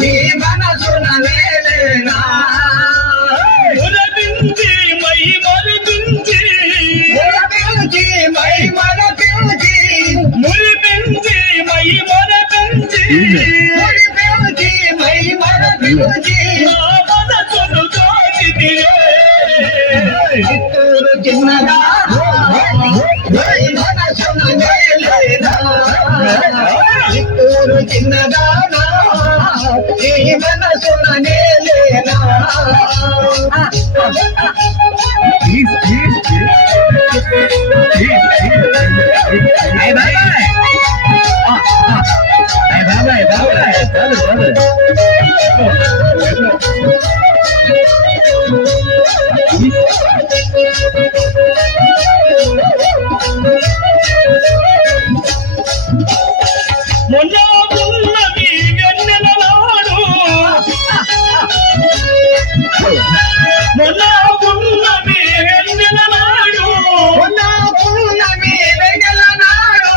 నీ మనసున నేలేనా మురపించి my మరపించి మురపించి my మరపించి మురిపించి my మరపించి మురపించి my మరపించి నా మనసును కాచితివే చిత్తూరు చిన్నదా నీ మనసున నేలేనా చిత్తూరు చిన్నదానా నీ మనసున నేలేనా మొన్న ఉన్నది వెన్నెల నాడు మొన్న ఉన్నది వెన్నెల నాడు పున్నమి వెన్నెల నాడు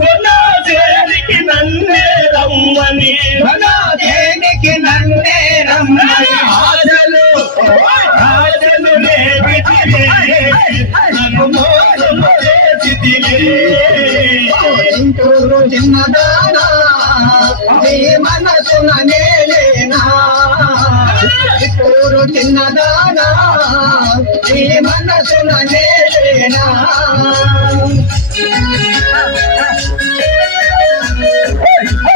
మొన్న దేనికి నన్నే రమ్మని దేనికి నన్నే రమ్మని ఆశలు ఆశలు రేపితివే నన్ను మోసము చేసితివే చిత్తూరు చిన్నదానా నీ మనసున నేలేనా చిత్తూరు చిన్నదానా నీ మనసున నేలేనా Hey!